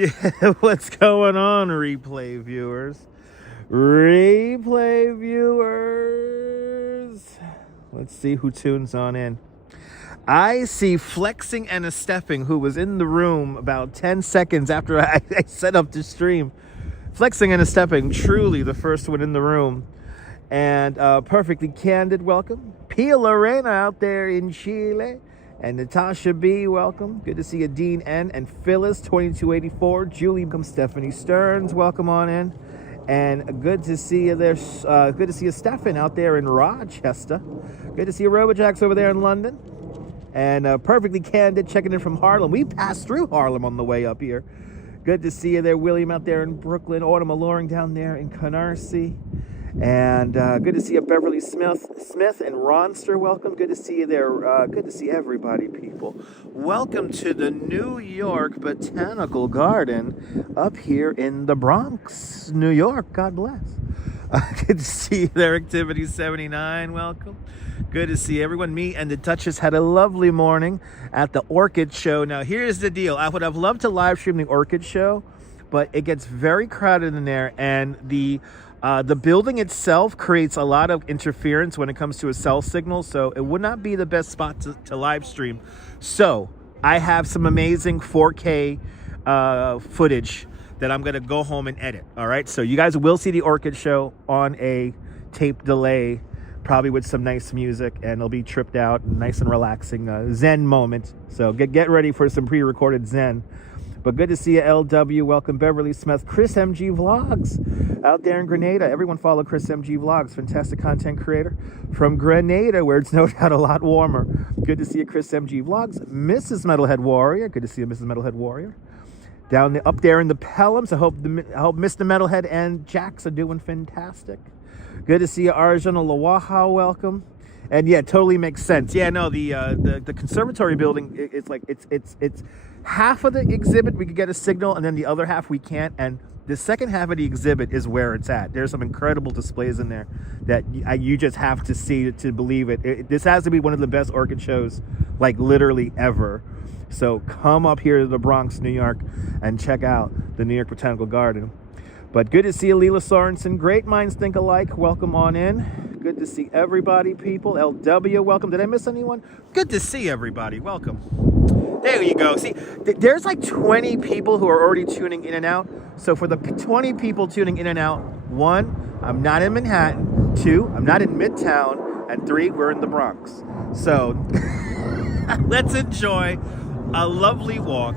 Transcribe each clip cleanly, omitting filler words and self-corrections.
Yeah, what's going on, replay viewers? Replay viewers. Let's see who tunes on in. I see Flexing and a Stepping, who was in the room about 10 seconds after I set up the stream. Flexing and a Stepping, truly the first one in the room. And Perfectly Candid, welcome. Pia Lorena out there in Chile. And Natasha B, welcome. Good to see you, Dean N. And Phyllis, 2284. Julie, welcome. Stephanie Stearns, welcome on in. And good to see you there. Good to see you, Stefan, out there in Rochester. Good to see you, Robojax, over there in London. And Perfectly Candid, checking in from Harlem. We passed through Harlem on the way up here. Good to see you there, William, out there in Brooklyn. Autumn Alluring down there in Canarsie. And good to see you, Beverly Smith and Ronster. Welcome. Good to see you there. Good to see everybody, people. Welcome to the New York Botanical Garden up here in the Bronx, New York. God bless. Good to see you there, Activity 79. Welcome. Good to see everyone. Me and the Duchess had a lovely morning at the Orchid show. Now, here's the deal. I would have loved to live stream the Orchid show, but it gets very crowded in there, and the building itself creates a lot of interference when it comes to a cell signal, so it would not be the best spot to live stream. So I have some amazing 4K footage that I'm going to go home and edit. All right, so you guys will see the Orchid show on a tape delay, probably with some nice music, and it'll be tripped out, nice and relaxing, Zen moment. So get ready for some pre-recorded Zen. But good to see you, LW. Welcome, Beverly Smith. Chris MG Vlogs out there in Grenada. Everyone follow Chris MG Vlogs. Fantastic content creator from Grenada, where it's no doubt a lot warmer. Good to see you, Chris MG Vlogs. Mrs. Metalhead Warrior. Good to see you, Mrs. Metalhead Warrior. Up there in the Pelhams. I hope Mr. Metalhead and Jax are doing fantastic. Good to see you, Arjun Lawaha. Welcome. And yeah, totally makes sense. Yeah, no, the Conservatory building, it's half of the exhibit we could get a signal, and then the other half we can't. And the second half of the exhibit is where it's at. There's some incredible displays in there that you just have to see to believe it. This has to be one of the best Orchid shows, like literally ever. So come up here to the Bronx, New York, and check out the New York Botanical Garden. But good to see you, Leela Sorensen. Great minds think alike. Welcome on in. Good to see everybody, people. LW, welcome. Did I miss anyone? Good to see everybody. Welcome. There you go. See, there's like 20 people who are already tuning in and out. So for the 20 people tuning in and out, 1, I'm not in Manhattan. 2, I'm not in Midtown. And 3, we're in the Bronx. So let's enjoy a lovely walk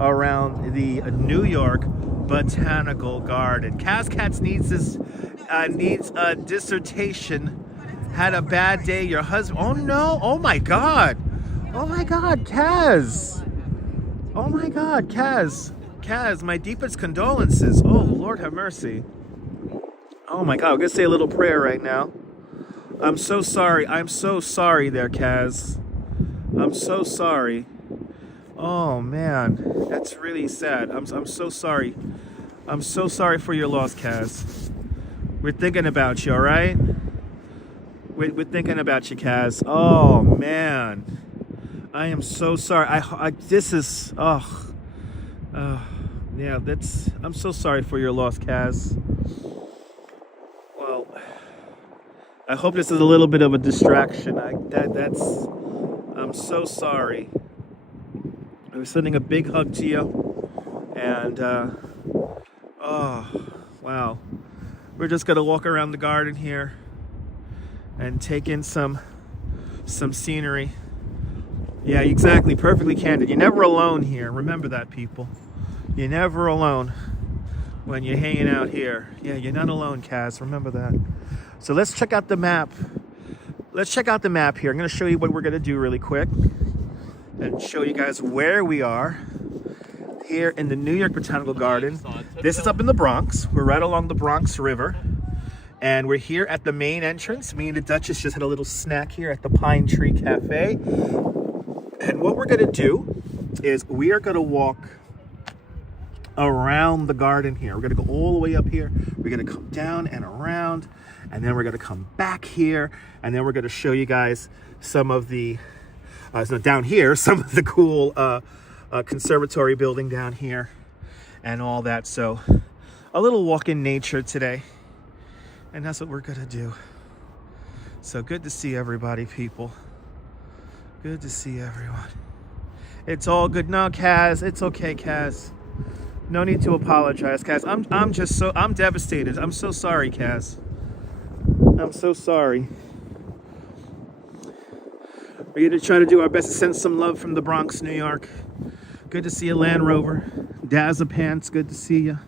around the New York Botanical Garden. Kaz needs a dissertation. Had a bad day. Your husband. Oh no! Oh my God! Oh my God, Kaz! Oh my God, Kaz! Kaz, my deepest condolences. Oh Lord, have mercy. Oh my God, I'm gonna say a little prayer right now. I'm so sorry. I'm so sorry, there, Kaz. I'm so sorry. Oh man, that's really sad. I'm so sorry. I'm so sorry for your loss, Kaz. We're thinking about you, all right? We're thinking about you, Kaz. Oh man, I am so sorry. This is yeah. I'm so sorry for your loss, Kaz. Well, I hope this is a little bit of a distraction. I'm so sorry. I'm sending a big hug to you, and oh wow, we're just gonna walk around the garden here and take in some scenery. Yeah, exactly. Perfectly Candid. You're never alone here. Remember that, people. You're never alone when you're hanging out here. Yeah, you're not alone, Kaz. Remember that. So let's check out the map. Let's check out the map here. I'm gonna show you what we're gonna do really quick and show you guys where we are here in the New York Botanical Garden. This is up in the Bronx. We're right along the Bronx River, and we're here at the main entrance. Me and the Duchess just had a little snack here at the Pine Tree Cafe. And what we're gonna do is we are gonna walk around the garden here. We're gonna go all the way up here. We're gonna come down and around, and then we're gonna come back here, and then we're gonna show you guys some of the down here, some of the cool conservatory building down here. and all that. So a little walk in nature today, and that's what we're gonna do. So good to see everybody, people. Good to see everyone. It's all good. No, Kaz, it's okay, Kaz. No need to apologize, Kaz. I'm devastated. I'm so sorry, Kaz. I'm so sorry. We're gonna try to do our best to send some love from the Bronx, New York. Good to see you, Land Rover. Dazza Pants, good to see you.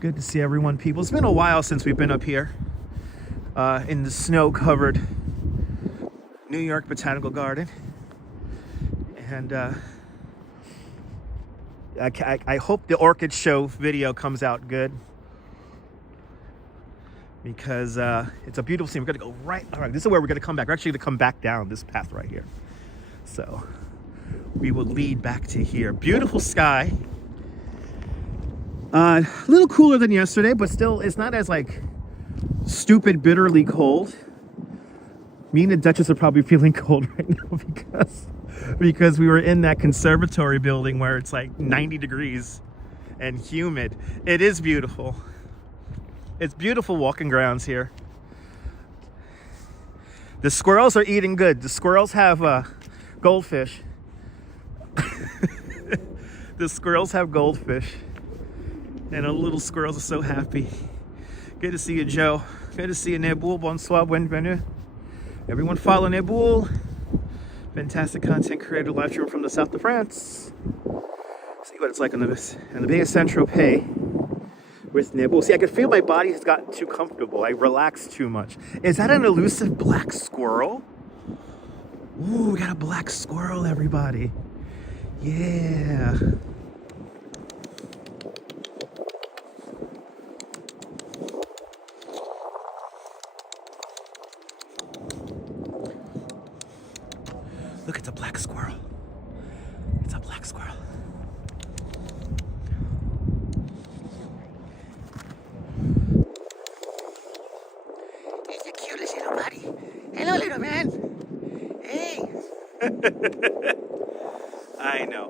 Good to see everyone, people. It's been a while since we've been up here in the snow-covered New York Botanical Garden. And I hope the Orchid show video comes out good, because it's a beautiful scene. We're gonna go right, all right, this is where we're gonna come back. We're actually gonna come back down this path right here. So we will lead back to here. Beautiful sky. A little cooler than yesterday, but still, it's not as like stupid, bitterly cold. Me and the Duchess are probably feeling cold right now because we were in that conservatory building where it's like 90 degrees and humid. It is beautiful. It's beautiful walking grounds here. The squirrels are eating good. The squirrels have goldfish. The squirrels have goldfish. And our little squirrels are so happy. Good to see you, Joe. Good to see you, Neboul. Bonsoir, bienvenue. Everyone follow Neboul. Fantastic content creator, live stream from the south of France. See what it's like on the Bay of Saint-Tropez with Neboul. See, I can feel my body has gotten too comfortable. I relaxed too much. Is that an elusive black squirrel? Ooh, we got a black squirrel, everybody. Yeah. Look, it's a black squirrel. It's a black squirrel. He's the cutest little buddy. Hello, little man. Hey.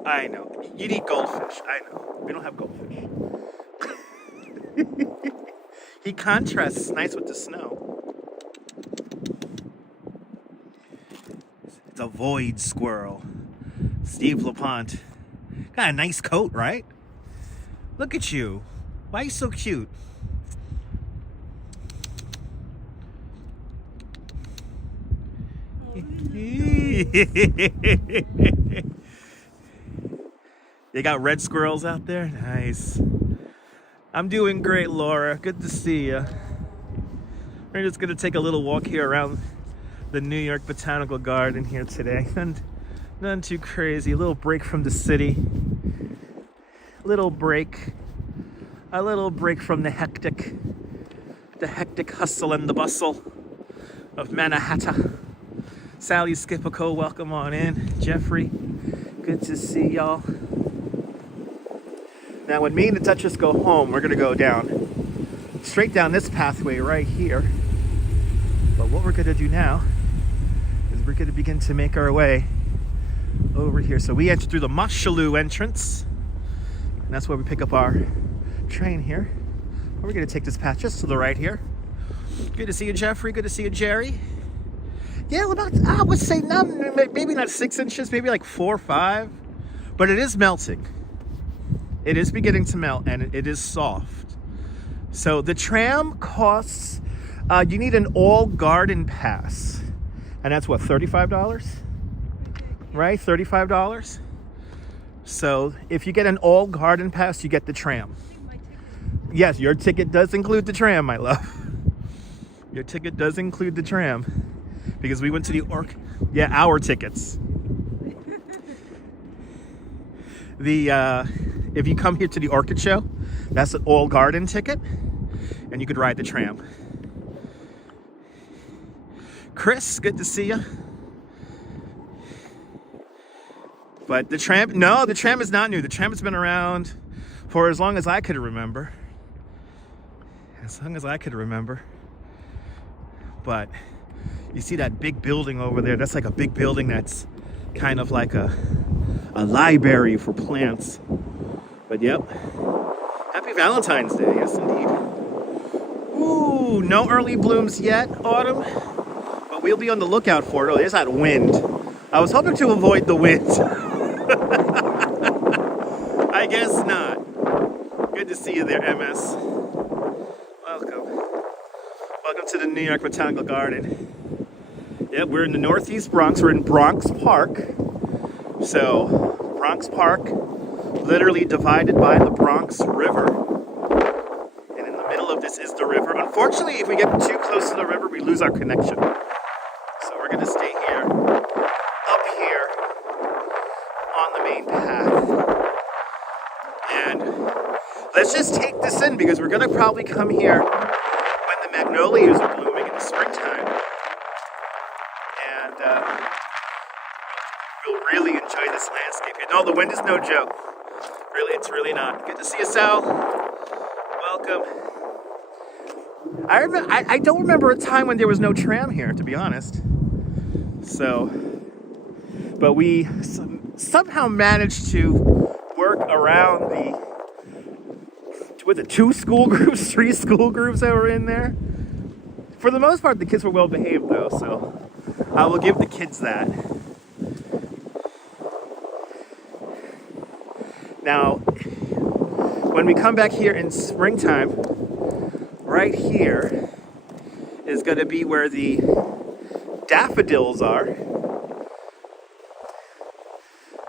I know. You'd eat goldfish. I know. We don't have goldfish. He contrasts nice with the snow. It's a void squirrel. Steve LaPont. Got a nice coat, right? Look at you. Why are you so cute? They got red squirrels out there? Nice. I'm doing great, Laura. Good to see you. We're just gonna take a little walk here around the New York Botanical Garden here today. And none too crazy. A little break from the city. A little break from the hectic hustle and the bustle of Manhattan. Sally Skipico, welcome on in. Jeffrey, good to see y'all. Now, when me and the Duchess go home, we're gonna go straight down this pathway right here. But what we're gonna do now is we're gonna begin to make our way over here. So we enter through the Mashalou entrance, and that's where we pick up our train here. We're gonna take this path just to the right here. Good to see you, Jeffrey. Good to see you, Jerry. Yeah, about, I would say maybe not 6 inches, maybe like 4 or 5, but it is melting. It is beginning to melt, and it is soft. So the tram costs, you need an all garden pass, and that's what, $35? Right, $35? So if you get an all garden pass, you get the tram. Yes, your ticket does include the tram, my love. Your ticket does include the tram. Because we went to the our tickets. If you come here to the Orchid show, that's an all garden ticket, and you could ride the tram. Chris, good to see you. But the tram is not new. The tram has been around for as long as I could remember. But you see that big building over there? That's like a big building that's kind of like a a library for plants. But yep. Happy Valentine's Day, yes indeed. Ooh, no early blooms yet, autumn. But we'll be on the lookout for it. Oh, there's that wind. I was hoping to avoid the wind. I guess not. Good to see you there, MS. Welcome. Welcome to the New York Botanical Garden. Yep, we're in the Northeast Bronx. We're in Bronx Park. So, Bronx Park, literally divided by the Bronx River. And in the middle of this is the river. Unfortunately, if we get too close to the river, we lose our connection. So we're going to stay here, up here, on the main path. And let's just take this in because we're going to probably come here when the magnolias are blooming in the springtime. And we'll really enjoy this landscape here. No, the wind is no joke. Really, it's really not. Good to see you, Sal. Welcome. I don't remember a time when there was no tram here, to be honest. So, but we somehow managed to work around the 2 school groups, 3 school groups that were in there. For the most part, the kids were well behaved though, so I will give the kids that. Now, when we come back here in springtime, right here is going to be where the daffodils are. I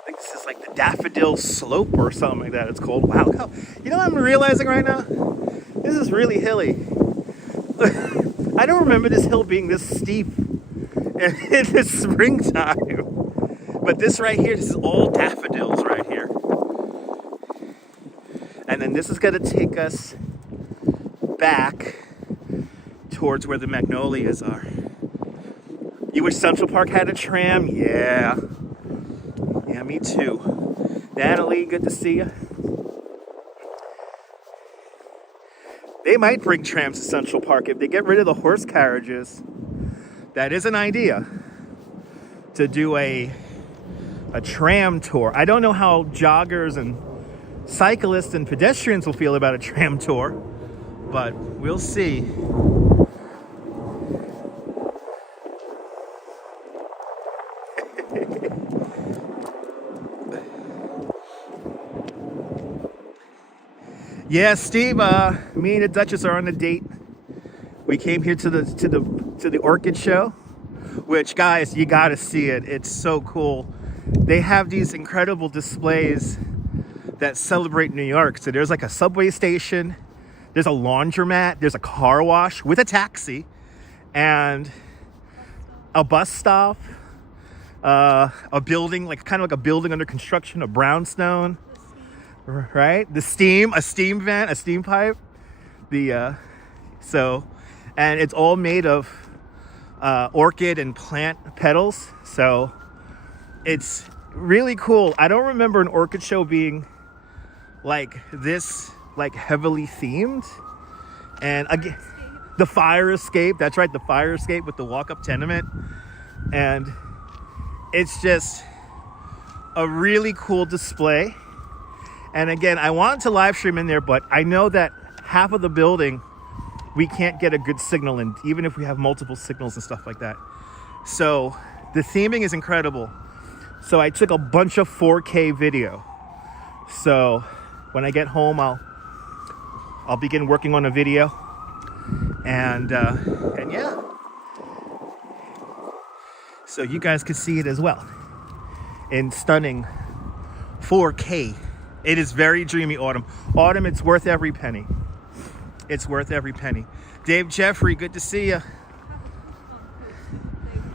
think this is like the daffodil slope or something like that it's called. Wow, you know what I'm realizing right now? This is really hilly. I don't remember this hill being this steep in the springtime. But this right here, this is all daffodils right here. And then this is going to take us back towards where the magnolias are. You wish Central Park had a tram? Yeah. Yeah, me too. Natalie, good to see you. They might bring trams to Central Park if they get rid of the horse carriages. That is an idea to do a tram tour. I don't know how joggers and cyclists and pedestrians will feel about a tram tour, but we'll see. Yeah, Steve, me and the Duchess are on a date. We came here to the Orchid show, which, guys, you gotta see it. It's so cool. They have these incredible displays that celebrate New York. So there's like a subway station, there's a laundromat, there's a car wash with a taxi, and a bus stop, a building, like kind of like a building under construction, a brownstone, right? A steam van, a steam pipe. And it's all made of orchid and plant petals. So it's really cool. I don't remember an orchid show being like this, like heavily themed. And again, the fire escape, that's right, the fire escape with the walk-up tenement. And it's just a really cool display. And again, I wanted to live stream in there, but I know that half of the building we can't get a good signal in, even if we have multiple signals and stuff like that. So the theming is incredible. So I took a bunch of 4K video. So when I get home, I'll begin working on a video, and yeah. So you guys can see it as well in stunning 4K. It is very dreamy, Autumn. Autumn, it's worth every penny. It's worth every penny. Dave Jeffrey, good to see you.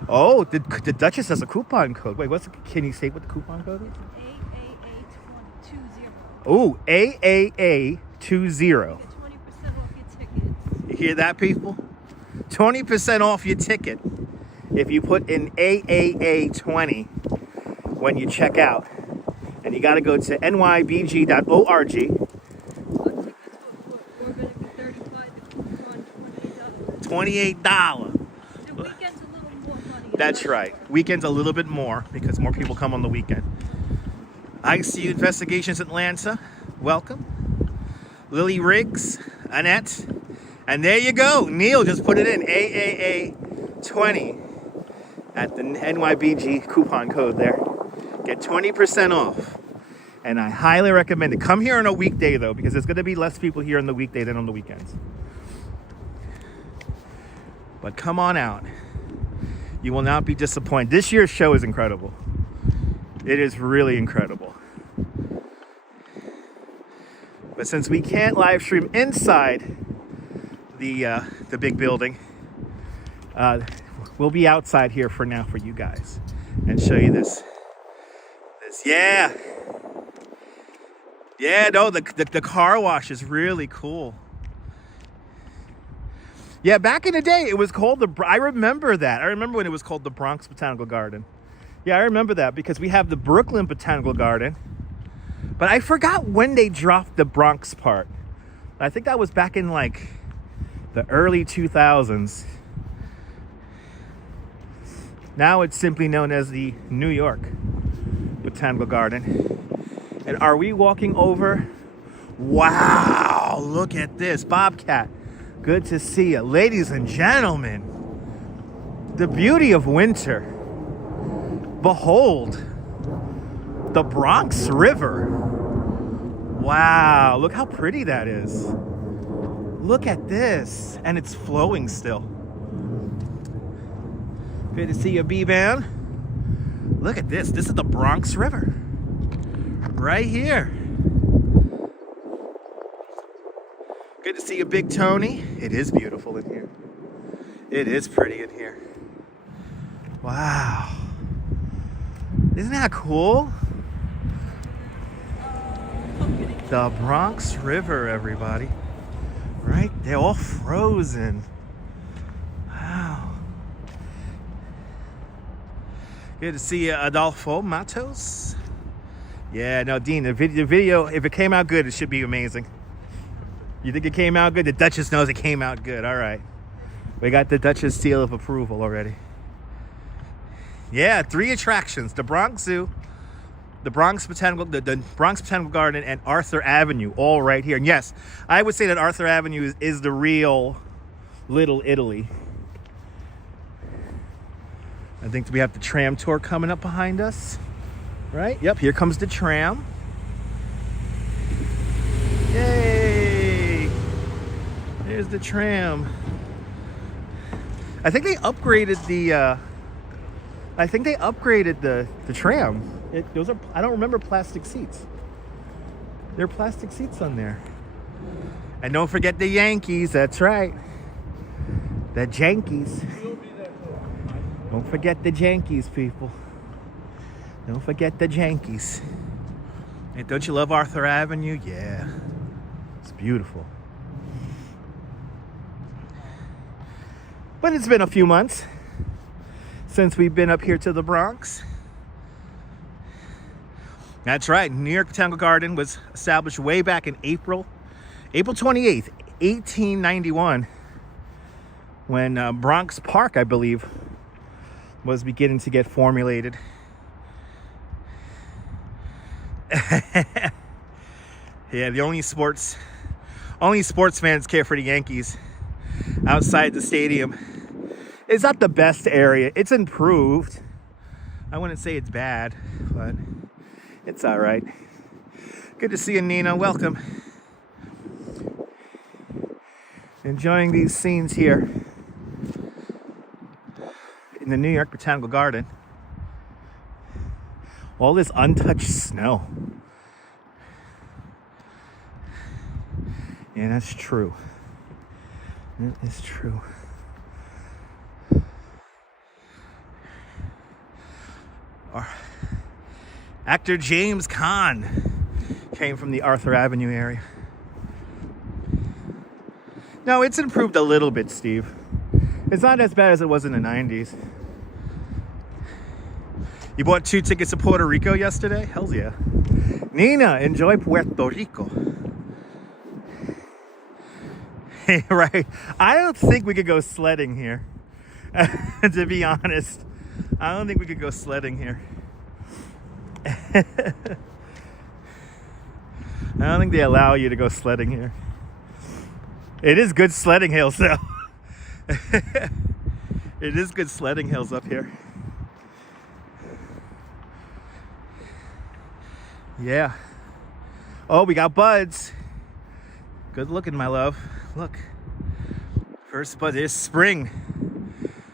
Oh, the Duchess has a coupon code. Wait, can you say what the coupon code is? AAA20. Oh, AAA20. You get 20% off your ticket. You hear that, people? 20% off your ticket if you put in AAA20 when you check out. And you got to go to nybg.org. $28. The weekend's a little more money. That's right. Weekend's a little bit more because more people come on the weekend. ICU Investigations Atlanta, welcome. Lily Riggs, Annette, and there you go. Neil just put it in, AAA 20 at the NYBG coupon code there. Get 20% off. And I highly recommend it. Come here on a weekday though, because there's gonna be less people here on the weekday than on the weekends. But come on out. You will not be disappointed. This year's show is incredible. It is really incredible. But since we can't live stream inside the big building, we'll be outside here for now for you guys and show you this. Yeah. Yeah, no, the car wash is really cool. Yeah, back in the day, it was called I remember that. I remember when it was called the Bronx Botanical Garden. Yeah, I remember that because we have the Brooklyn Botanical Garden. But I forgot when they dropped the Bronx part. I think that was back in like the early 2000s. Now it's simply known as the New York Botanical Garden. And are we walking over? Wow, look at this. Bobcat, good to see you. Ladies and gentlemen, the beauty of winter. Behold, the Bronx River. Wow, look how pretty that is. Look at this, and it's flowing still. Good to see you, B-Man. Look at this, this is the Bronx River. Right here. Good to see you, Big Tony. It is beautiful in here. It is pretty in here. Wow. Isn't that cool? The Bronx River, everybody. Right? They're all frozen. Wow. Good to see you, Adolfo Matos. Yeah, no, Dean, the video, if it came out good, it should be amazing. You think it came out good? The Duchess knows it came out good. All right. We got the Duchess seal of approval already. Yeah, 3 attractions. The Bronx Zoo, the Bronx Botanical Garden, and Arthur Avenue, all right here. And yes, I would say that Arthur Avenue is the real Little Italy. I think we have the tram tour coming up behind us. Right? Yep, here comes the tram. Yay! There's the tram. I think they upgraded the tram. Those are, I don't remember plastic seats. There are plastic seats on there. And don't forget the Yankees, that's right. The Yankees. Don't forget the Yankees, people. Don't forget the Yankees. Hey, don't you love Arthur Avenue? Yeah. It's beautiful. But it's been a few months since we've been up here to the Bronx. That's right. New York Botanical Garden was established way back in April 28th, 1891, when Bronx Park, I believe, was beginning to get formulated. Yeah, the only sports fans care for the Yankees outside the stadium. It's not the best area. It's improved. I wouldn't say it's bad, but it's all right. Good to see you, Nina. Welcome. Enjoying these scenes here in the New York Botanical Garden. All this untouched snow. Yeah, that's true. That is true. Actor James Caan came from the Arthur Avenue area. No, it's improved a little bit, Steve. It's not as bad as it was in the 90s. You bought 2 tickets to Puerto Rico yesterday? Hells yeah. Nina, enjoy Puerto Rico. Right. I don't think we could go sledding here. To be honest. I don't think we could go sledding here. I don't think they allow you to go sledding here. It is good sledding hills though. It is good sledding hills up here. Yeah. Oh, we got buds. Good looking, my love. Look. First bud is spring.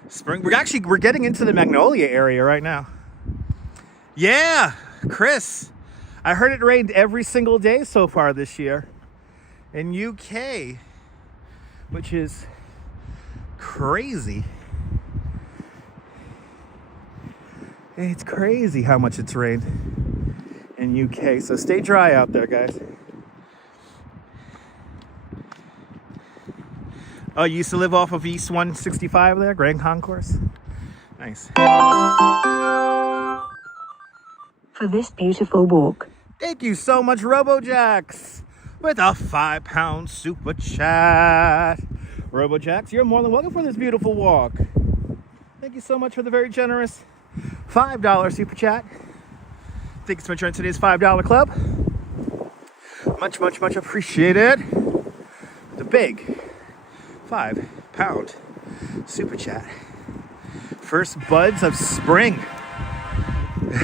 Spring. We're getting into the magnolia area right now. Yeah, Chris. I heard it rained every single day so far this year in UK, which is crazy. It's crazy how much it's rained in UK. So stay dry out there, guys. Oh, you used to live off of East 165 there, Grand Concourse? Nice. For this beautiful walk. Thank you so much, RoboJax, with a £5 super chat. RoboJax, you're more than welcome for this beautiful walk. Thank you so much for the very generous $5 super chat. Thanks so much for joining today's $5 club. Much, much, much appreciated. The big £5 super chat. First buds of spring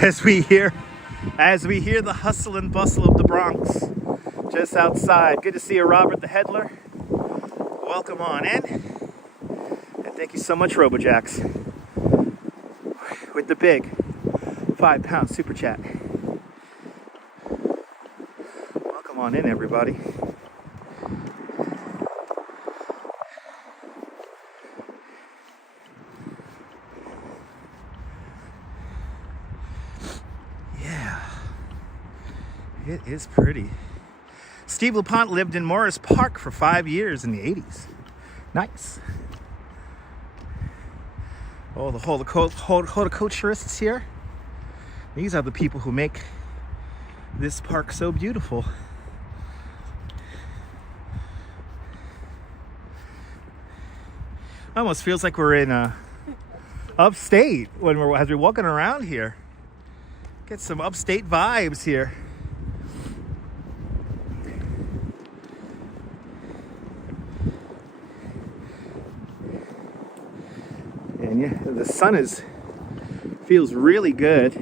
as we hear the hustle and bustle of the Bronx just outside. Good to see you, Robert the Headler. Welcome on in. And thank you so much, RoboJax, with the big £5 super chat. Welcome on in, everybody. It is pretty. Steve LaPont lived in Morris Park for 5 years in the 80s. Nice. Oh, the horticulturists here. These are the people who make this park so beautiful. Almost feels like we're in upstate as we're walking around here. Get some upstate vibes here. And yeah, the sun feels really good.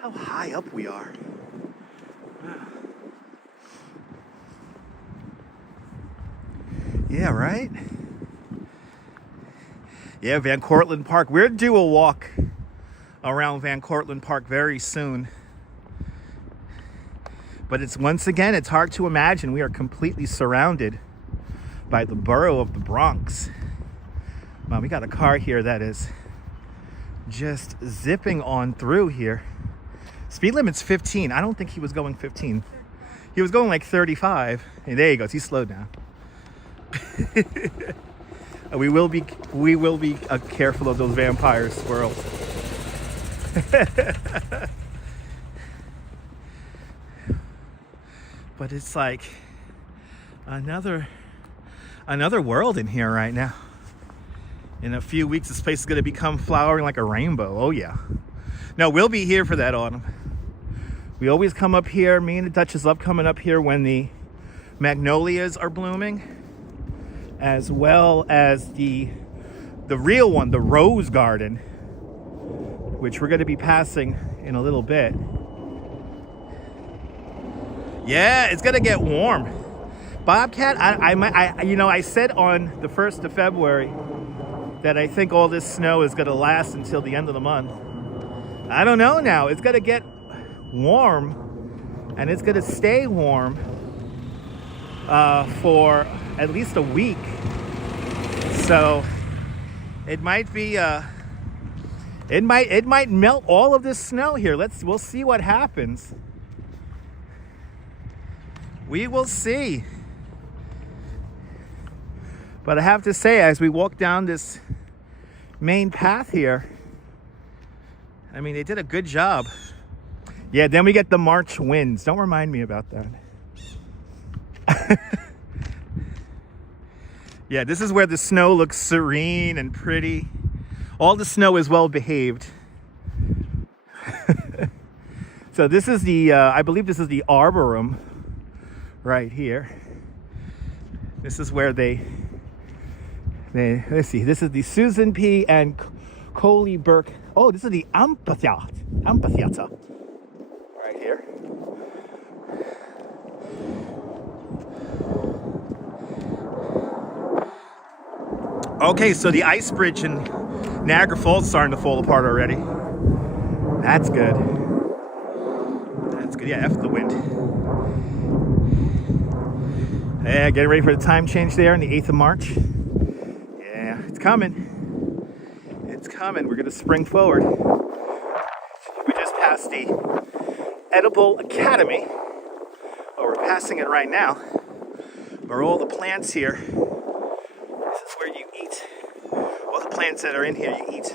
How high up we are. Yeah, right? Yeah, Van Cortlandt Park. We're due a walk around Van Cortlandt Park very soon. But it's hard to imagine. We are completely surrounded by the borough of the Bronx. Wow, we got a car here that is just zipping on through here. Speed limit's 15. I don't think he was going 15. He was going like 35. And there he goes. He's slowed down. We will be careful of those vampire squirrels. But it's like another world in here right now. In a few weeks, this place is going to become flowering like a rainbow. Oh, yeah. No, we'll be here for that autumn. We always come up here. Me and the Duchess love coming up here when the magnolias are blooming, as well as the real one, the rose garden, which we're going to be passing in a little bit. Yeah, it's going to get warm. Bobcat, I said on the 1st of February that I think all this snow is going to last until the end of the month. I don't know now. It's going to get warm, and it's going to stay warm for at least a week. So it might be it might melt all of this snow here. We'll see what happens. We will see. But I have to say, as we walk down this main path here, I mean, they did a good job. Yeah, then we get the March winds. Don't remind me about that. Yeah, this is where the snow looks serene and pretty. All the snow is well behaved. So this is the, I believe this is the arboretum right here. This is where they let's see, this is the Susan P. and Coley Burke. Oh, this is the amphitheater right here. Okay, so the ice bridge in Niagara Falls is starting to fall apart already. That's good. That's good. Yeah, F the wind. Yeah, getting ready for the time change there on the 8th of March. Yeah, it's coming. It's coming. We're going to spring forward. We just passed the Edible Academy. Oh, we're passing it right now. Where all the plants here. This is where you eat. All the plants that are in here, you eat.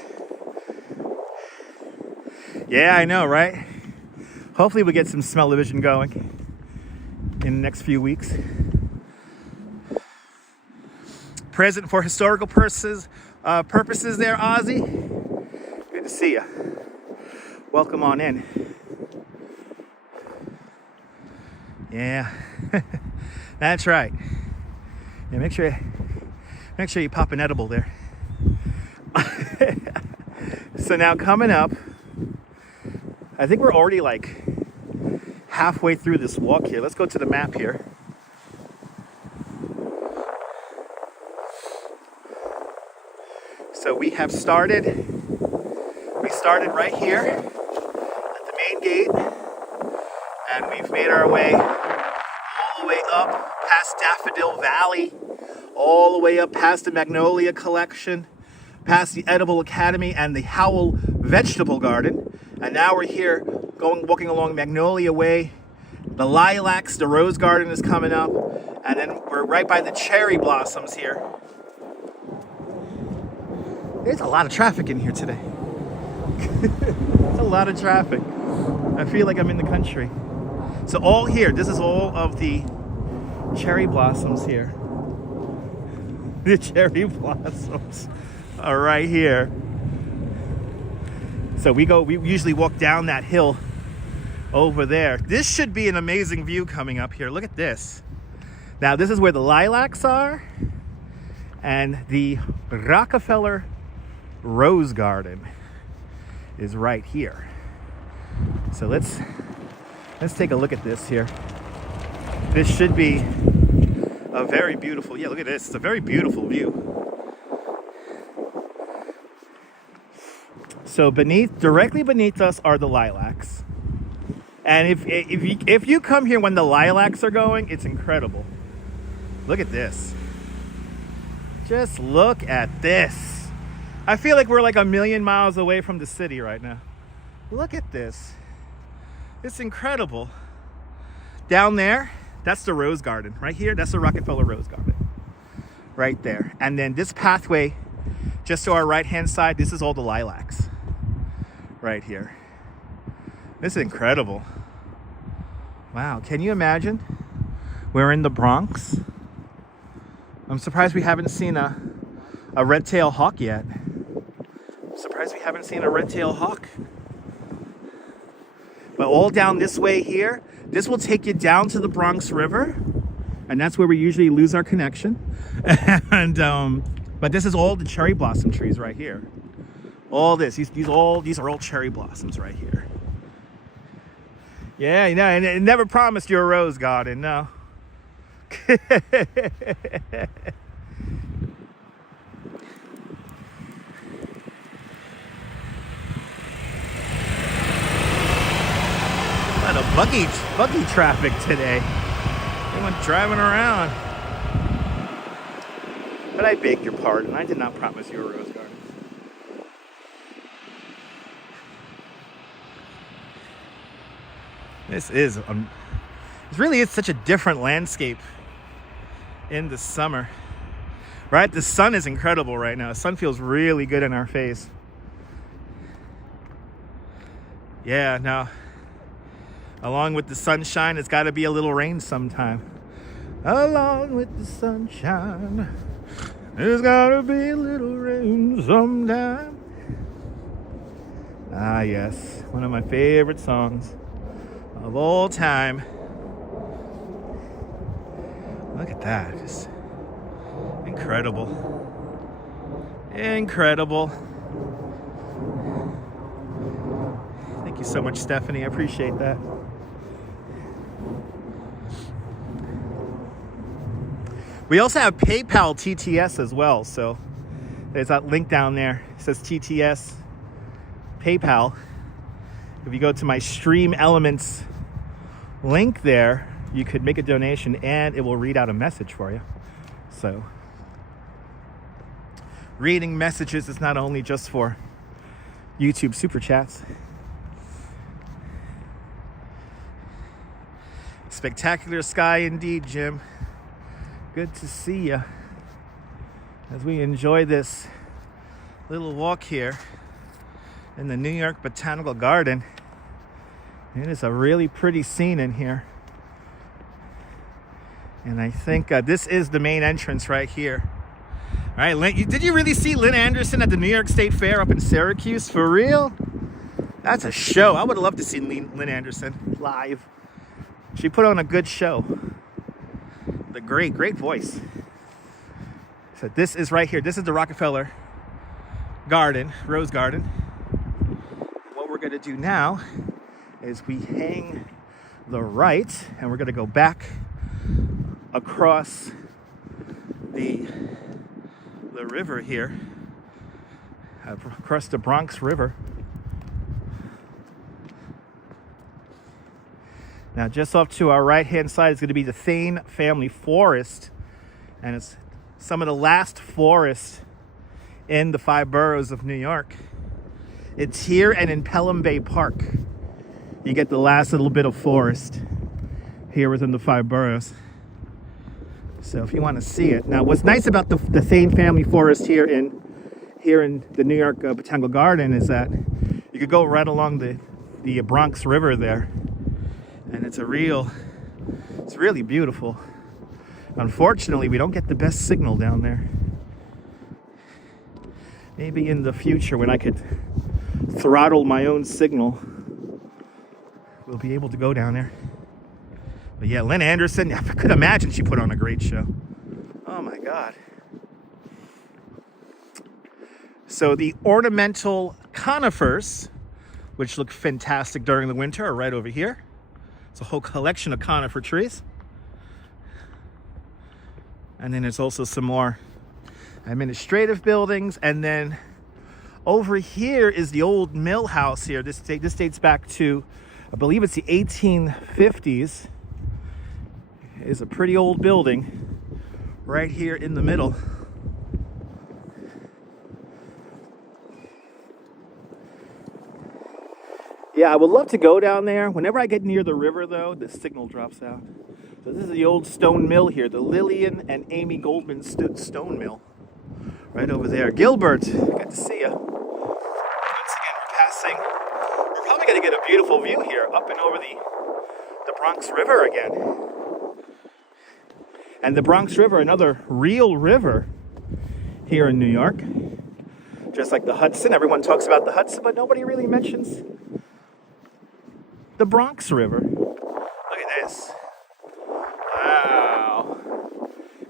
Yeah, I know, right? Hopefully we'll get some smell-o-vision going in the next few weeks. Present for historical purposes there, Ozzy. Good to see you. Welcome on in. Yeah, that's right. Yeah, make sure you pop an edible there. So now coming up, I think we're already like halfway through this walk here. Let's go to the map here. So we started right here at the main gate, and we've made our way all the way up past Daffodil Valley, all the way up past the Magnolia Collection, past the Edible Academy and the Howell Vegetable Garden, and now we're here walking along Magnolia Way. The lilacs, the rose garden is coming up, and then we're right by the cherry blossoms here. There's a lot of traffic in here today. It's a lot of traffic. I feel like I'm in the country. So all here, this is all of the cherry blossoms here. The cherry blossoms are right here. So we usually walk down that hill over there. This should be an amazing view coming up here. Look at this. Now this is where the lilacs are, and the Rockefeller Rose Garden is right here. So let's take a look at this here. This should be a very beautiful, yeah, look at this. It's a very beautiful view. So directly beneath us are the lilacs. And if you come here when the lilacs are going, it's incredible. Look at this. Just look at this. I feel like we're like a million miles away from the city right now. Look at this. It's incredible. Down there, that's the Rose Garden. Right here, that's the Rockefeller Rose Garden. Right there. And then this pathway, just to our right-hand side, this is all the lilacs. Right here. This is incredible. Wow, can you imagine? We're in the Bronx. I'm surprised we haven't seen a red-tailed hawk yet. I'm surprised we haven't seen a red-tailed hawk. But all down this way here, this will take you down to the Bronx River, and that's where we usually lose our connection. And but this is all the cherry blossom trees right here. All this, these are all cherry blossoms right here. Yeah, you know, and it never promised you a rose garden, no. A lot of buggy traffic today. Everyone driving around. But I beg your pardon. I did not promise you a rose garden. This is it really is such a different landscape in the summer, right? The sun is incredible right now. The sun feels really good in our face. Yeah, now along with the sunshine, it's got to be a little rain sometime. Along with the sunshine, there's got to be a little rain sometime. Ah, yes, one of my favorite songs of all time. Look at that. Just incredible. Incredible. Thank you so much, Stephanie. I appreciate that. We also have PayPal TTS as well. So there's that link down there. It says TTS PayPal. If you go to my Stream Elements link there, you could make a donation and it will read out a message for you. So reading messages is not only just for YouTube super chats. Spectacular sky indeed, Jim. Good to see you as we enjoy this little walk here in the New York Botanical Garden. It is a really pretty scene in here. And I think this is the main entrance right here. All right, Lynn, did you really see Lynn Anderson at the New York State Fair up in Syracuse? For real? That's a show. I would have loved to see Lynn Anderson live. She put on a good show. The great voice. So this is right here. This is the Rockefeller Garden, Rose Garden. What we're gonna do now is we hang the right and we're gonna go back across the river here, across the Bronx River. Now, just off to our right-hand side is going to be the Thane Family Forest, and it's some of the last forest in the 5 boroughs of New York. It's here and in Pelham Bay Park. You get the last little bit of forest here within the 5 boroughs. So if you want to see it. Now, what's nice about the Thane Family Forest here in the New York Botanical Garden is that you could go right along the Bronx River there. And it's really beautiful. Unfortunately, we don't get the best signal down there. Maybe in the future when I could throttle my own signal, we'll be able to go down there. But yeah, Lynn Anderson, I could imagine she put on a great show. Oh my God. So the ornamental conifers, which look fantastic during the winter, are right over here. It's a whole collection of conifer trees. And then there's also some more administrative buildings. And then over here is the old mill house here. This dates back to, I believe it's the 1850s. It's a pretty old building right here in the middle. Yeah, I would love to go down there. Whenever I get near the river, though, the signal drops out. So this is the old stone mill here, the Lillian and Amy Goldman stone mill. Right over there. Gilbert, good to see you. Once again, we're passing. We're probably going to get a beautiful view here, up and over the Bronx River again. And the Bronx River, another real river here in New York. Just like the Hudson. Everyone talks about the Hudson, but nobody really mentions the Bronx River. Look at this. Wow.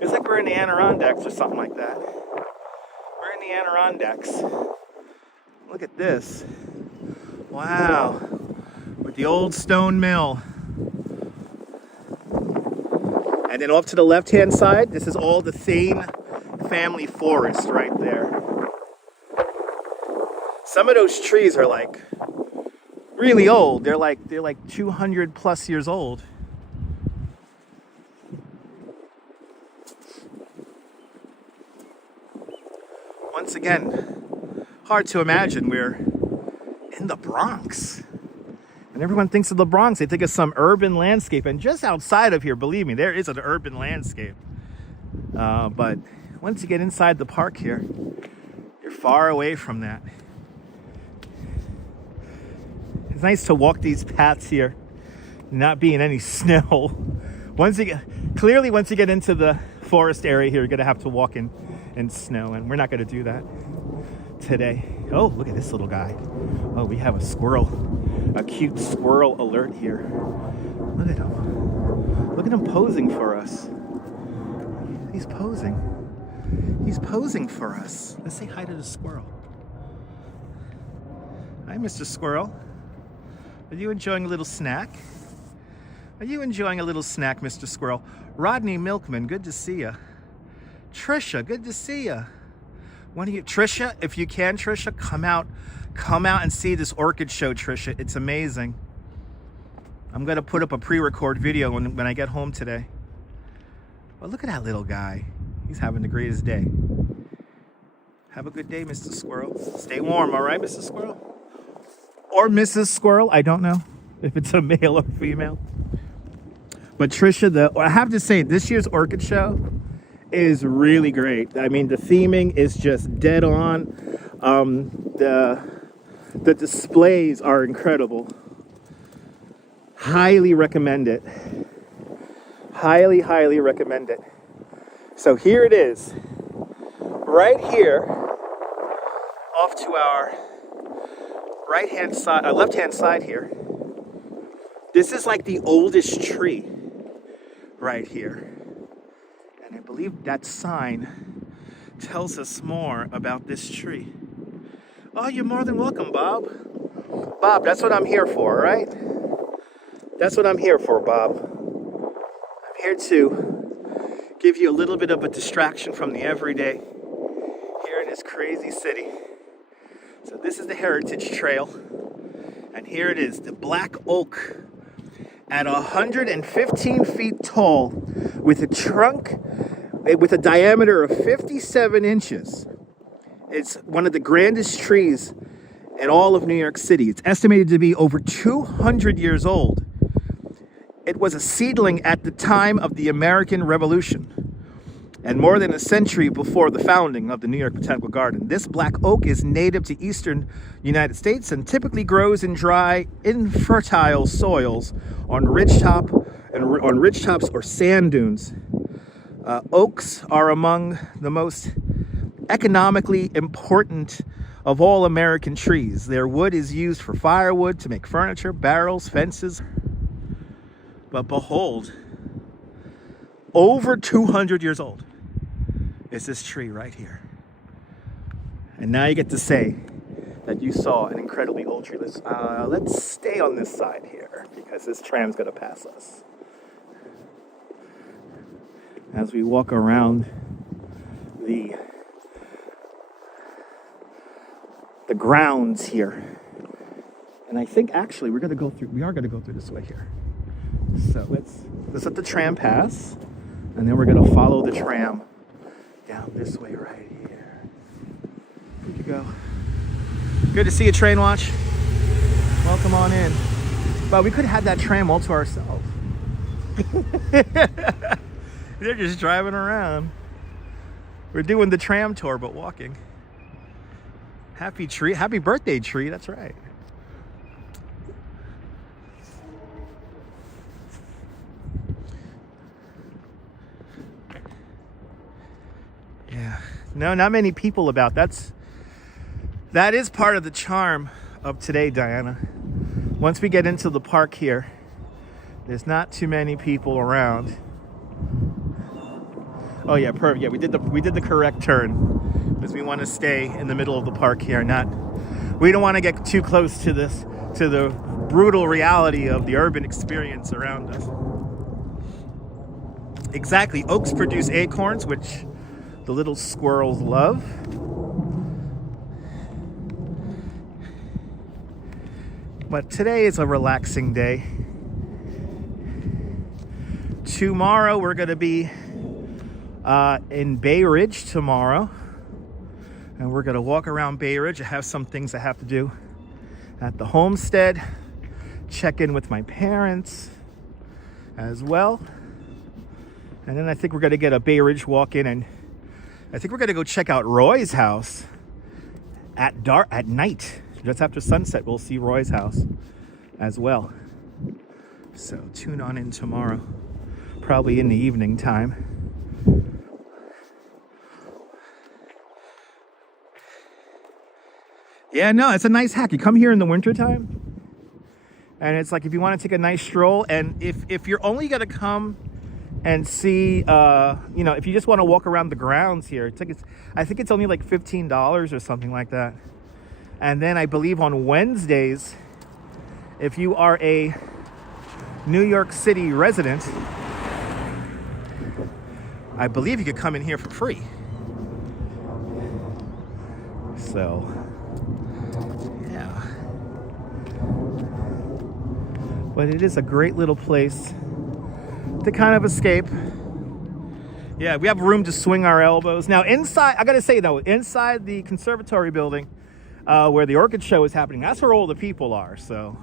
It's like we're in the Adirondacks or something like that. We're in the Adirondacks. Look at this. Wow. With the old stone mill. And then off to the left-hand side, this is all the Thane Family Forest right there. Some of those trees are like really old. They're like 200 plus years old. Once again, hard to imagine we're in the Bronx. And everyone thinks of the Bronx, they think of some urban landscape. And just outside of here, believe me, there is an urban landscape. But once you get inside the park here, you're far away from that. It's nice to walk these paths here, not be in any snow. Once you get into the forest area here, you're gonna have to walk in snow, and we're not gonna do that today. Oh, look at this little guy. Oh, we have a squirrel, a cute squirrel alert here. Look at him posing for us. He's posing. He's posing for us. Let's say hi to the squirrel. Hi, Mr. Squirrel. Are you enjoying a little snack? Are you enjoying a little snack, Mr. Squirrel? Rodney Milkman, good to see ya. Trisha, good to see ya. Trisha, if you can, Trisha, come out and see this orchid show, Trisha. It's amazing. I'm gonna put up a pre-record video when I get home today. Well, look at that little guy. He's having the greatest day. Have a good day, Mr. Squirrel. Stay warm, all right, Mr. Squirrel? Or Mrs. Squirrel, I don't know if it's a male or female. But Trisha, I have to say, this year's orchid show is really great. I mean, the theming is just dead on. The displays are incredible. Highly recommend it. Highly, highly recommend it. So here it is, right here, off to our right-hand side, left-hand side here. This is like the oldest tree right here. And I believe that sign tells us more about this tree. Oh, you're more than welcome, Bob. Bob, that's what I'm here for, right? That's what I'm here for, Bob. I'm here to give you a little bit of a distraction from the everyday here in this crazy city. So this is the Heritage Trail. And here it is, the black oak at 115 feet tall with a trunk with a diameter of 57 inches. It's one of the grandest trees in all of New York City. It's estimated to be over 200 years old. It was a seedling at the time of the American Revolution and more than a century before the founding of the New York Botanical Garden. This black oak is native to eastern United States and typically grows in dry, infertile soils on ridgetops or sand dunes. Oaks are among the most economically important of all American trees. Their wood is used for firewood, to make furniture, barrels, fences. But behold, over 200 years old is this tree right here. And now you get to say that you saw an incredibly old tree. Let's stay on this side here because this tram's gonna pass us. As we walk around the grounds here. And I think actually we are gonna go through this way here. So let's let the tram pass, and then we're gonna follow the tram down this way right here. Here you go. Good to see you, Train Watch. Welcome on in. But we could have had that tram all to ourselves. They're just driving around. We're doing the tram tour, but walking. Happy birthday, tree, that's right. Yeah, no, not many people about. That is part of the charm of today, Diana. Once we get into the park here, there's not too many people around. Oh yeah, perfect. Yeah, we did the correct turn because we want to stay in the middle of the park here. We don't want to get too close to the brutal reality of the urban experience around us. Exactly. Oaks produce acorns, which the little squirrels love. But today is a relaxing day. Tomorrow we're going to be in Bay Ridge tomorrow. And we're going to walk around Bay Ridge. I have some things I have to do at the homestead. Check in with my parents as well. And then I think we're going to get a Bay Ridge walk in, and I think we're going to go check out Roy's house at night. Just after sunset, we'll see Roy's house as well. So tune on in tomorrow, probably in the evening time. Yeah, no, it's a nice hack. You come here in the wintertime, and it's like if you want to take a nice stroll, and if you're only going to come and see, you know, if you just want to walk around the grounds here, I think it's only like $15 or something like that. And then I believe on Wednesdays, if you are a New York City resident, I believe you could come in here for free. So, yeah. But it is a great little place to kind of escape. Yeah, we have room to swing our elbows. Now inside, I gotta say though, inside the Conservatory building, where the Orchid show is happening, that's where all the people are. So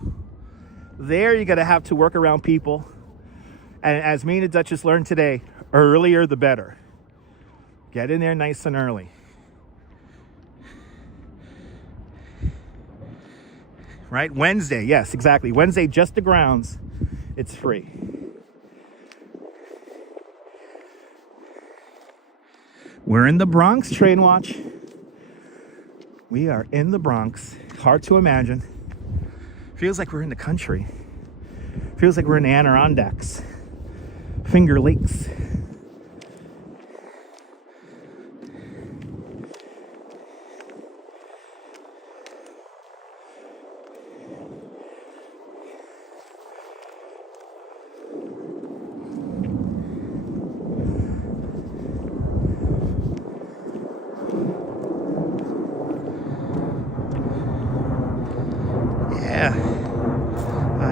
there you're gonna have to work around people. And as me and the Duchess learned today, earlier the better. Get in there nice and early. Right? Wednesday, yes, exactly. Wednesday, just the grounds. It's free. We're in the Bronx, Train Watch. We are in the Bronx. Hard to imagine. Feels like we're in the country. Feels like we're in the Adirondacks. Finger Lakes.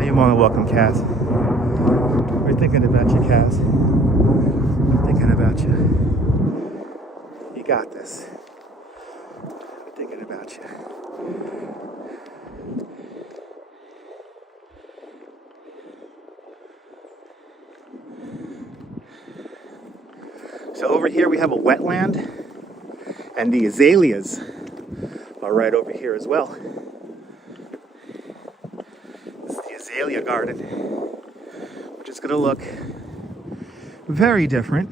You're more than welcome, Kaz. We're thinking about you, Kaz. We're thinking about you. You got this. We're thinking about you. So over here we have a wetland, and the azaleas are right over here as well. Azalea garden, which is going to look very different.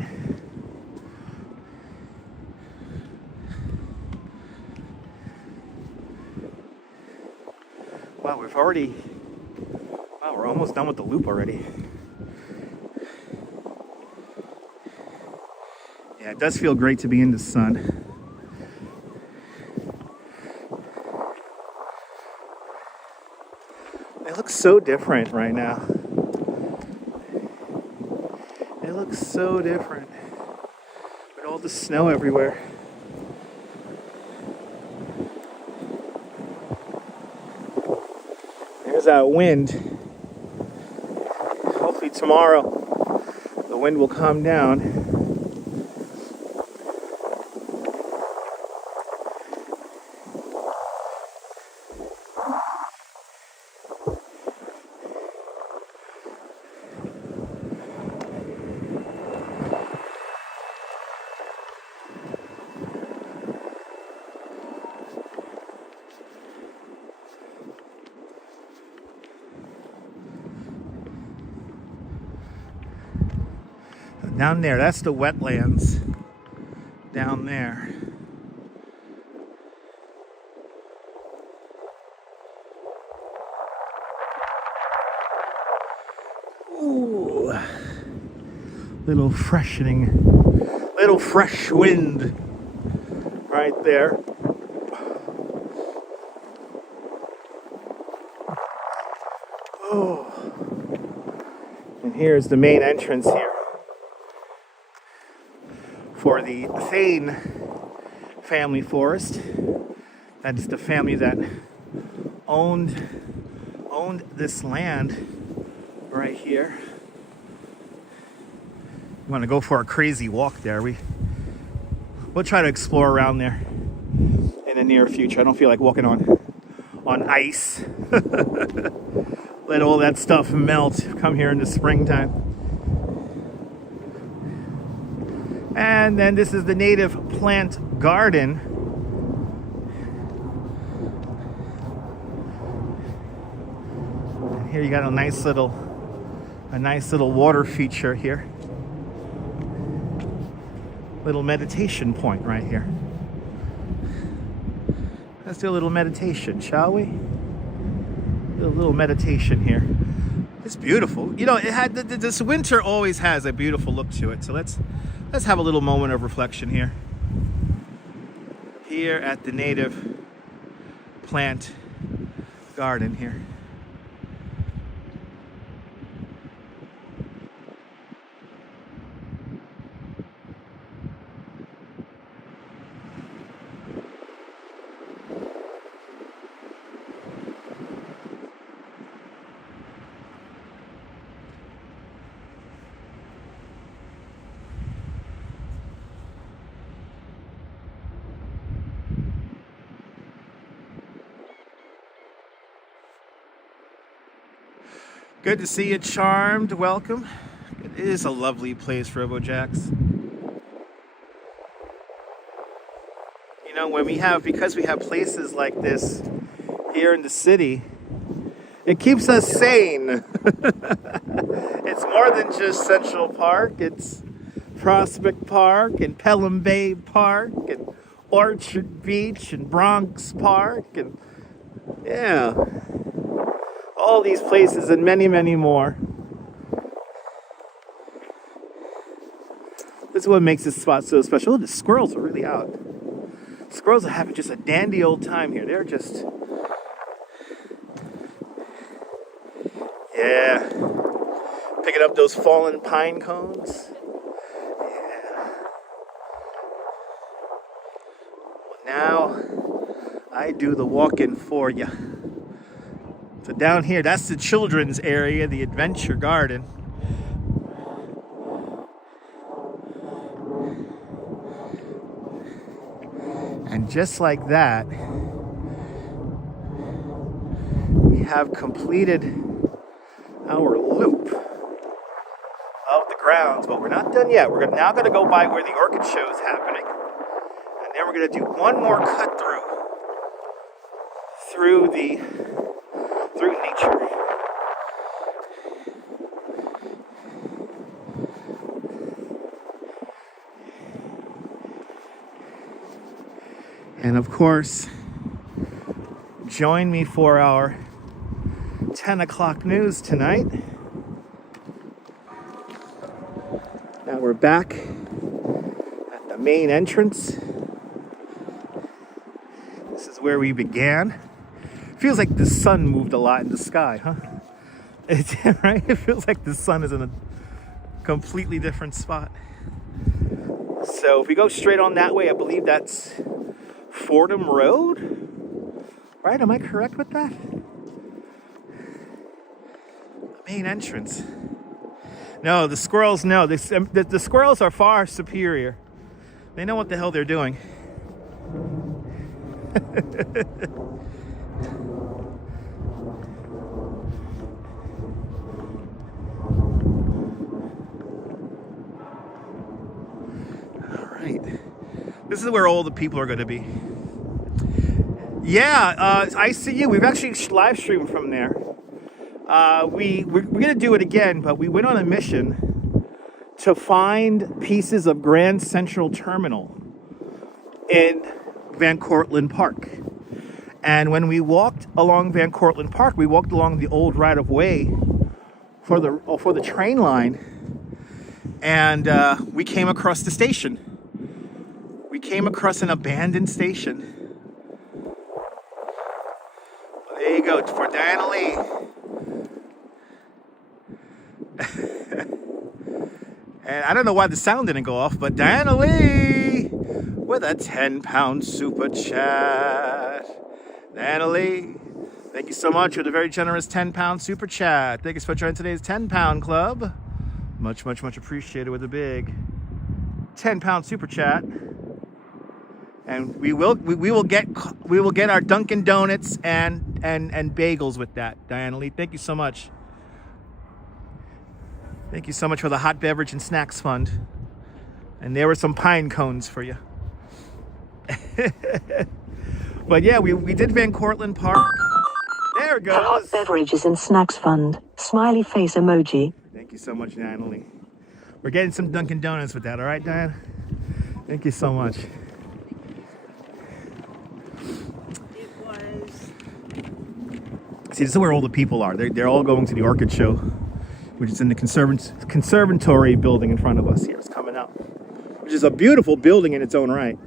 Wow, we're almost done with the loop already. Yeah, it does feel great to be in the sun. It looks so different right now. It looks so different with all the snow everywhere. There's that wind. Hopefully tomorrow the wind will calm down. Down there, that's the wetlands. Down there. Ooh. Little freshening, little fresh wind right there. Oh. And here's the main entrance here for the Thane family forest. That's the family that owned this land right here. You want to go for a crazy walk there? We'll try to explore around there in the near future. I don't feel like walking on ice. Let all that stuff melt. Come here in the springtime. And then this is the native plant garden. And here you got a nice little water feature here. Little meditation point right here. Let's do a little meditation, shall we? Do a little meditation here. It's beautiful. You know, it had this winter always has a beautiful look to it. So let's have a little moment of reflection here. Here at the native plant garden here. Good to see you, Charmed. Welcome. It is a lovely place, RoboJax. You know, because we have places like this here in the city, it keeps us sane. It's more than just Central Park. It's Prospect Park and Pelham Bay Park and Orchid Beach and Bronx Park and yeah. All these places and many, many more. This is what makes this spot so special. Oh, the squirrels are really out. Squirrels are having just a dandy old time here. They're just... yeah. Picking up those fallen pine cones. Yeah. Now, I do the walking for you. So down here, that's the children's area, the adventure garden. And just like that, we have completed our loop of the grounds, but we're not done yet. We're now going to go by where the Orchid show is happening. And then we're going to do one more cut through nature. And of course, join me for our 10 o'clock news tonight. Now we're back at the main entrance. This is where we began. Feels like the sun moved a lot in the sky, huh? Right? It feels like the sun is in a completely different spot. So if we go straight on that way, I believe that's Fordham Road? Right? Am I correct with that? The main entrance. No, the squirrels, no. The squirrels are far superior. They know what the hell they're doing. This is where all the people are going to be. Yeah, I see you. We've actually live streamed from there. We're going to do it again, but we went on a mission to find pieces of Grand Central Terminal in Van Cortlandt Park. And when we walked along Van Cortlandt Park, we walked along the old right-of-way for the train line, and we came across the station. We came across an abandoned station. There you go, for Diana Lee. And I don't know why the sound didn't go off, but Diana Lee with a 10-pound super chat. Diana Lee, thank you so much for the very generous 10-pound super chat. Thank you for joining today's 10-pound club. Much, much, much appreciated with a big 10-pound super chat. And we will get our Dunkin' Donuts and bagels with that, Diana Lee. Thank you so much. Thank you so much for the hot beverage and snacks fund. And there were some pine cones for you. But yeah, we did Van Cortlandt Park. There it goes. Hot beverages and snacks fund. Smiley face emoji. Thank you so much, Diana Lee. We're getting some Dunkin' Donuts with that, all right, Diana? Thank you so much. See, this is where all the people are. They're all going to the Orchid show, which is in the Conservatory building in front of us here. It's coming out, which is a beautiful building in its own right.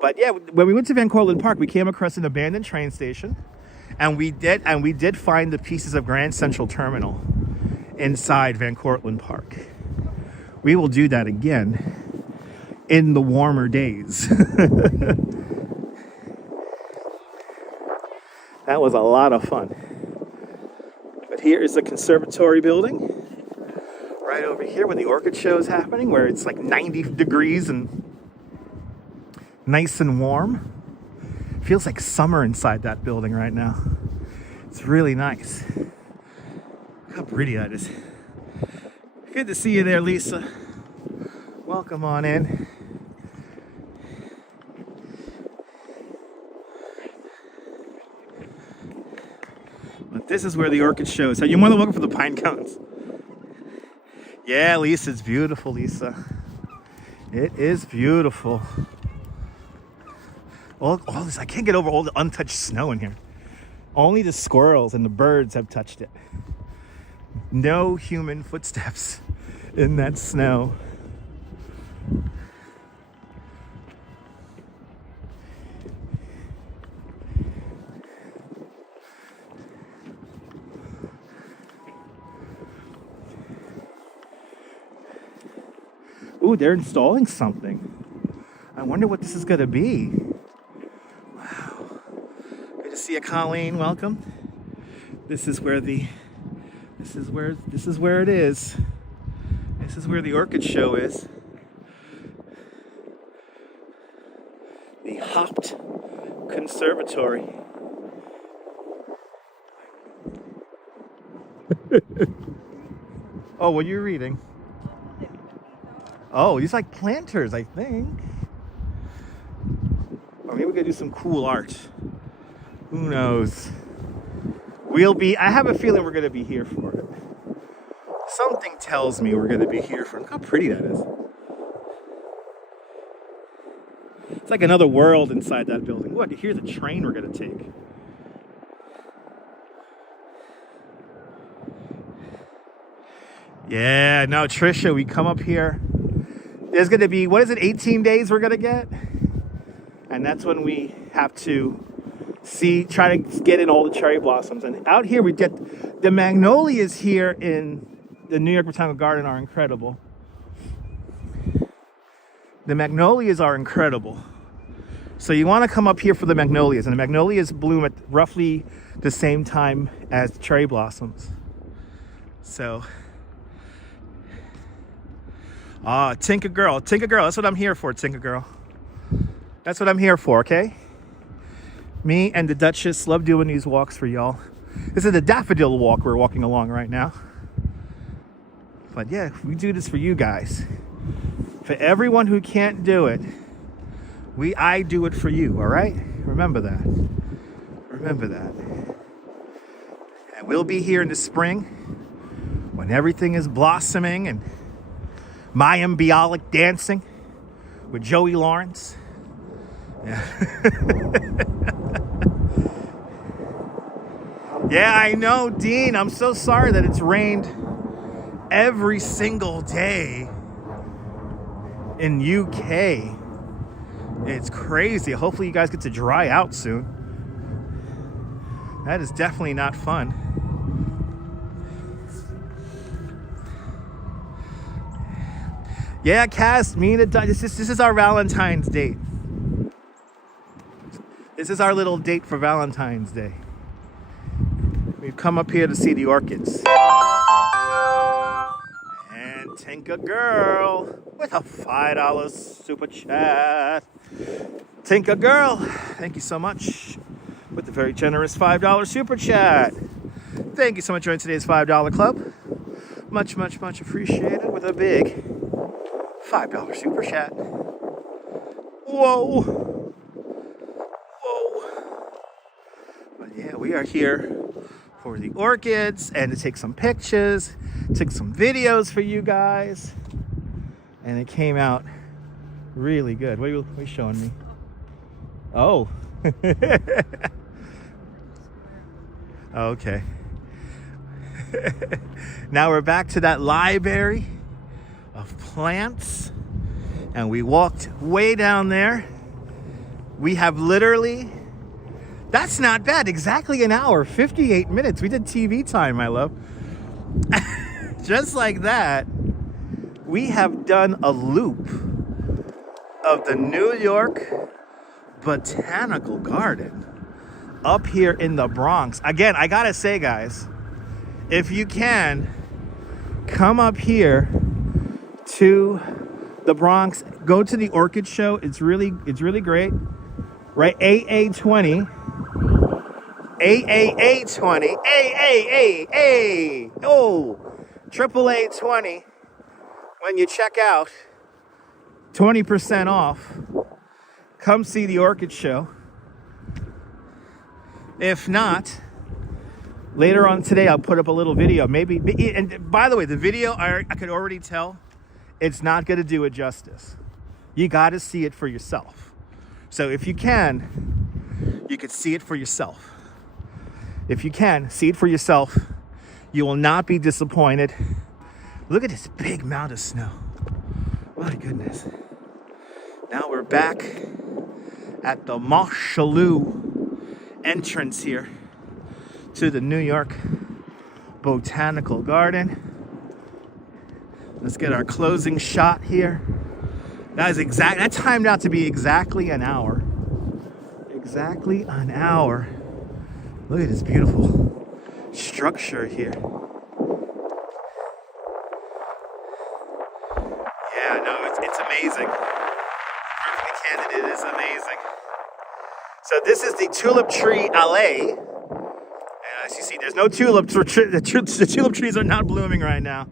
But yeah, when we went to Van Cortlandt Park, we came across an abandoned train station, and we did find the pieces of Grand Central Terminal inside Van Cortlandt Park. We will do that again in the warmer days. That was a lot of fun. But here is the Conservatory building, right over here where the Orchid show is happening, where it's like 90 degrees and nice and warm. Feels like summer inside that building right now. It's really nice. Look how pretty that is. Good to see you there, Lisa. Welcome on in. But this is where the Orchid show is. So you're more than welcome for the pine cones. Yeah, Lisa, it's beautiful, Lisa. It is beautiful. All this, I can't get over all the untouched snow in here. Only the squirrels and the birds have touched it. No human footsteps in that snow. Ooh, they're installing something. I wonder what this is gonna be. Wow. Good to see you, Colleen. Welcome. This is where it is. This is where the Orchid show is. The Hopped Conservatory. Oh, what are you reading? Oh, these like planters, I think. Or maybe we could do some cool art. Who knows? I have a feeling we're gonna be here for it. Something tells me we're gonna be here for it. Look how pretty that is. It's like another world inside that building. What? Here's the train we're gonna take. Yeah, no, Trisha, we come up here. There's going to be, 18 days we're going to get? And that's when we have to try to get in all the cherry blossoms. And out here we get, the magnolias here in the New York Botanical Garden are incredible. The magnolias are incredible. So you want to come up here for the magnolias. And the magnolias bloom at roughly the same time as the cherry blossoms. So... Tinker Girl, that's what I'm here for, Tinker Girl. That's what I'm here for, okay? Me and the Duchess love doing these walks for y'all. This is the daffodil walk we're walking along right now. But yeah, we do this for you guys. For everyone who can't do it, I do it for you, all right? Remember that. Remember that. And we'll be here in the spring when everything is blossoming and Mayim-biolic dancing with Joey Lawrence. Yeah. Yeah, I know, Dean. I'm so sorry that it's rained every single day in UK. It's crazy. Hopefully you guys get to dry out soon. That is definitely not fun. Yeah, Cass, me and the this is our Valentine's date. This is our little date for Valentine's Day. We've come up here to see the orchids. And Tinker Girl with a $5 super chat. Tinker Girl, thank you so much with the very generous $5 super chat. Thank you so much for joining today's $5 club. Much, much, much appreciated with a big $5 super chat. Whoa. Whoa. But yeah, we are here for the orchids and to take some pictures, took some videos for you guys. And it came out really good. What are you showing me? Oh. Okay. Now we're back to that library of plants. And we walked way down there. We have literally, that's not bad, exactly an hour, 58 minutes. We did TV time, my love. Just like that, we have done a loop of the New York Botanical Garden up here in the Bronx. Again, I gotta say, guys, if you can, come up here to the Bronx, go to the Orchid show. It's really great. Right? AA20. AAA20. AAA. Oh, AAA20. When you check out, 20% off. Come see the Orchid show. If not, later on today, I'll put up a little video. Maybe, and by the way, the video, I could already tell, it's not going to do it justice. You got to see it for yourself. So if you can, you could see it for yourself. If you can, see it for yourself. You will not be disappointed. Look at this big mound of snow. My goodness. Now we're back at the Mosholu entrance here to the New York Botanical Garden. Let's get our closing shot here. That timed out to be exactly an hour. Exactly an hour. Look at this beautiful structure here. Yeah, no, it's amazing. Perfectly candid, it is amazing. So this is the Tulip Tree Alley. And as you see, there's no tulips. The tulip trees are not blooming right now.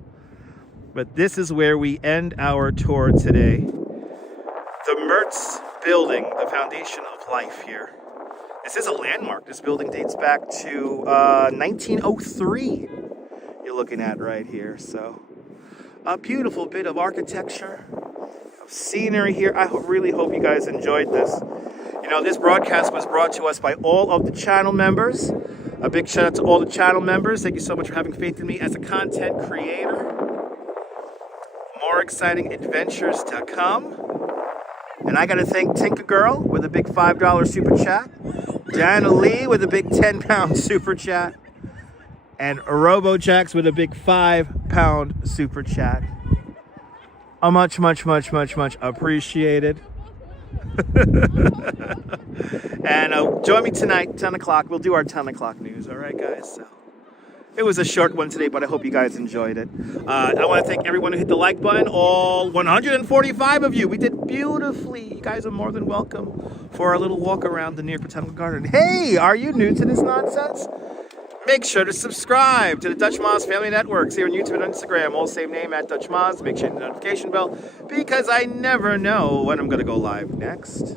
But this is where we end our tour today. The Mertz building, the foundation of life here. This is a landmark. This building dates back to 1903. You're looking at right here. So a beautiful bit of architecture, of scenery here. I really hope you guys enjoyed this. You know, this broadcast was brought to us by all of the channel members. A big shout out to all the channel members. Thank you so much for having faith in me as a content creator. More exciting adventures to come. And I got to thank Tinker Girl with a big $5 super chat. Jana Lee with a big £10 super chat. And RoboJax with a big £5 super chat. A much appreciated. And join me tonight, 10 o'clock. We'll do our 10 o'clock news. All right, guys? So it was a short one today, but I hope you guys enjoyed it. I want to thank everyone who hit the like button. All 145 of you. We did beautifully. You guys are more than welcome for our little walk around the New York Botanical Garden. Hey, are you new to this nonsense? Make sure to subscribe to the Dutch Moz Family Networks here on YouTube and Instagram. All same name at Dutch Moz. Make sure to hit the notification bell because I never know when I'm going to go live next.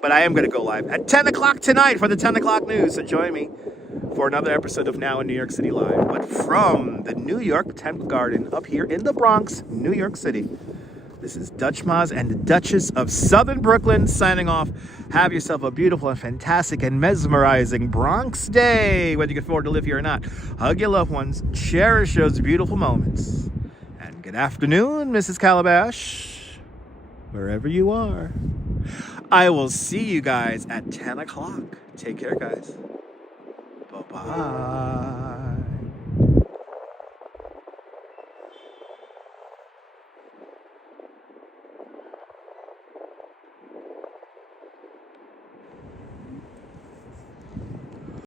But I am going to go live at 10 o'clock tonight for the 10 o'clock news. So join me for another episode of Now in New York City Live. But from the New York Botanical Garden up here in the Bronx, New York City. This is Dutch Moz and the Duchess of Southern Brooklyn signing off. Have yourself a beautiful and fantastic and mesmerizing Bronx day, whether you can afford to live here or not. Hug your loved ones. Cherish those beautiful moments. And good afternoon, Mrs. Calabash, wherever you are. I will see you guys at 10 o'clock. Take care, guys. Bye-bye.